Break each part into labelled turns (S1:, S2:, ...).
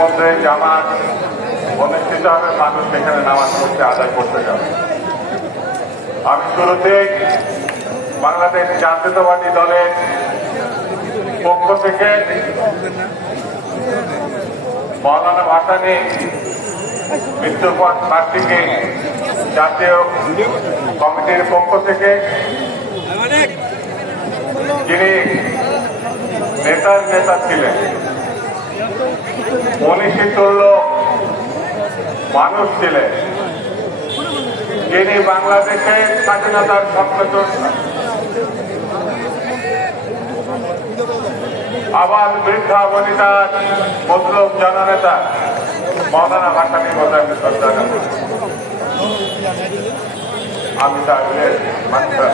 S1: মধ্যে জামাত অনুষ্ঠিত হবে, মানুষ সেখানে নামাজ পড়তে আদায় করতে যাবে। আমি শুরুতে বাংলাদেশ জাতীয়তাবাদী দলের পক্ষ থেকে মৌলানা ভাসানি মৃত্যুর পর প্রার্থীকে জাতীয় কমিটির পক্ষ থেকে যিনি নেতার নেতা ছিলেন মনীষী তুল্য মানুষ ছিলেন যিনি বাংলাদেশের স্বাধীনতার সংগঠন আবার বৃদ্ধা বনিতার মজলুম জননেতা, মৌলানা ভাসানি মোজাম্মেদ শ্রদ্ধা। আমি তাদের মানুষের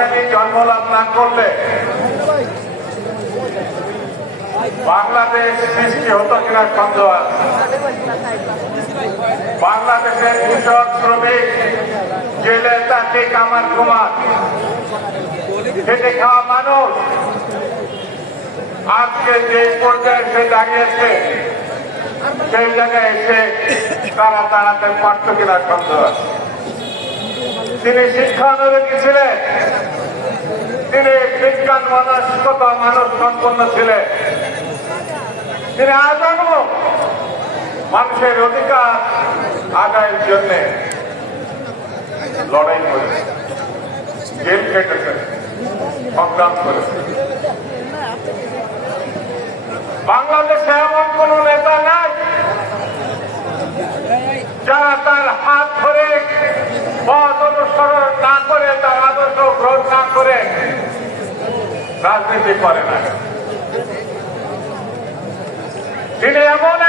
S1: ভাসানি জন্মলাভ না করলে বাংলাদেশ সৃষ্টি হতো কিনা সন্দেহ বাংলাদেশের কৃষক, শ্রমিক, জেলে চাকরি কামার কুমার, খেটে খাওয়া মানুষ, আজকে যে পর্যায়ে সে দাঁড়িয়েছে, সেই জায়গায় এসে তারা দাঁড়াতে পারত কিনা সন্দেহ আছে। তিনি শিক্ষা অনুরোগী ছিলেন, তিনি বিজ্ঞান মানসিকতা মানুষ সম্পন্ন ছিলেন। তিনি আজন্ম মানুষের অধিকার আদায়ের জন্য লড়াই করেছেন, জেল কেটেছেন সংগ্রাম করেছেন। বাংলাদেশে এমন কোন নেতা নাই যারা তার হাত ধরে পথ অনুসরণ না করে তার আদর্শ গ্রহণ না করে রাজনীতি করে না। তিনি এমন